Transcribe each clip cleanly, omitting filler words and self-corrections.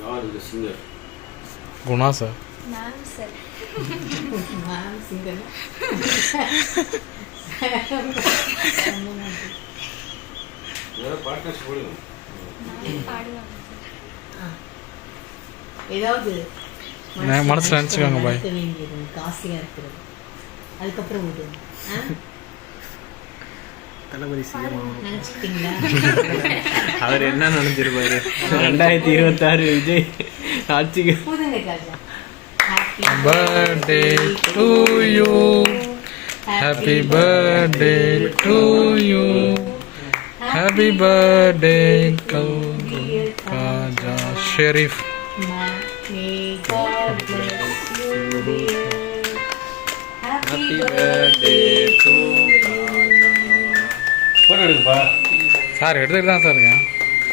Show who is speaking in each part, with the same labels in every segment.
Speaker 1: யார் இந்த singer?
Speaker 2: Guna sir.
Speaker 3: Ma'am sir.
Speaker 4: Ma'am singer.
Speaker 1: வேற பாட்காஸ்ட் போடுங்க.
Speaker 3: பாடுவாங்க சார்.
Speaker 4: ஏதாவது
Speaker 2: மனசில் நினச்சிக்கோங்க பாய்.
Speaker 4: காசியாக இருக்கிறது அதுக்கப்புறம் விடு.
Speaker 5: தளபதி சிஎம்
Speaker 4: நினச்சிக்கிட்டீங்களா?
Speaker 5: அவர் என்ன நினைச்சிருப்பாரு? 2026 விஜய் ஆட்சிக்கு.
Speaker 4: போதுங்க ராஜா.
Speaker 2: Birthday to you, happy birthday to you, happy birthday Khaja Sharif.
Speaker 4: May God bless you, dear. Happy
Speaker 5: Happy
Speaker 4: birthday
Speaker 5: birthday
Speaker 4: to
Speaker 5: to
Speaker 4: you.
Speaker 1: Photo எடுங்கப்பா.
Speaker 2: சார் எடுத்துக்கிட்டு தான் சார் இருக்கேன்.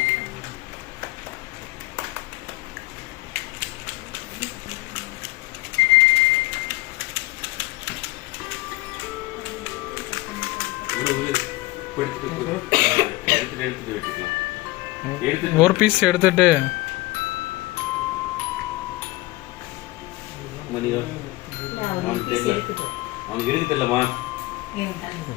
Speaker 1: எடுத்துட்டு வெட்டிக்கலாம். எடுத்துட்டு
Speaker 2: ஒரு பீஸ் எடுத்துட்டு
Speaker 1: மணியா
Speaker 4: அவனுக்கு piece எடுக்கட்டும்.
Speaker 1: அவனுக்கு எடுக்க தெரியலமா.
Speaker 4: எனக்கு தாங்க.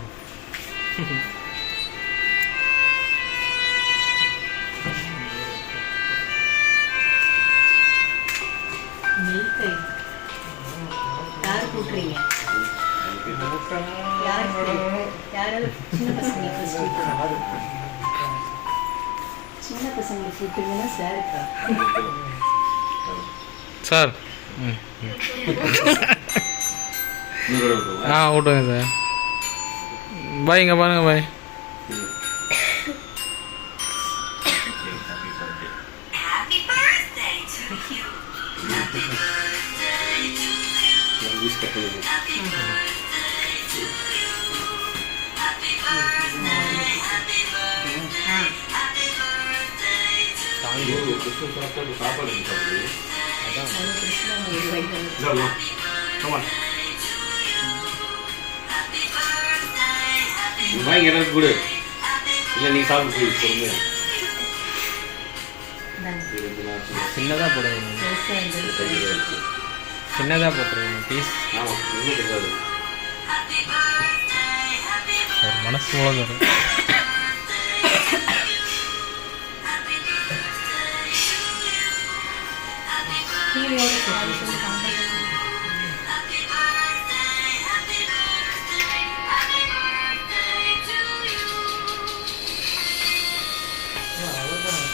Speaker 4: மில்கை யார் கூட்டுறீங்க? யாராவது சின்ன பசங்களுக்கு சின்ன பசங்களுக்கு கூட்டுறீங்கன்னா சார் இருக்கா?
Speaker 2: சார். ம் ஓட்டுங்க சார். பாய் இங்கே பாருங்க பாய்.
Speaker 1: வாங்கி எனக்கு கொடு. இல்லை நீ சாப்பிட்டு போய் சொல்லுங்க.
Speaker 5: சின்னதாக போடுவீங்க, சின்னதாக போட்டுருவீங்க பீஸ்.
Speaker 1: ஆமாம் இன்னும் கிடையாது.
Speaker 2: ஒரு மனசு போல தரும்.
Speaker 4: டிவியோட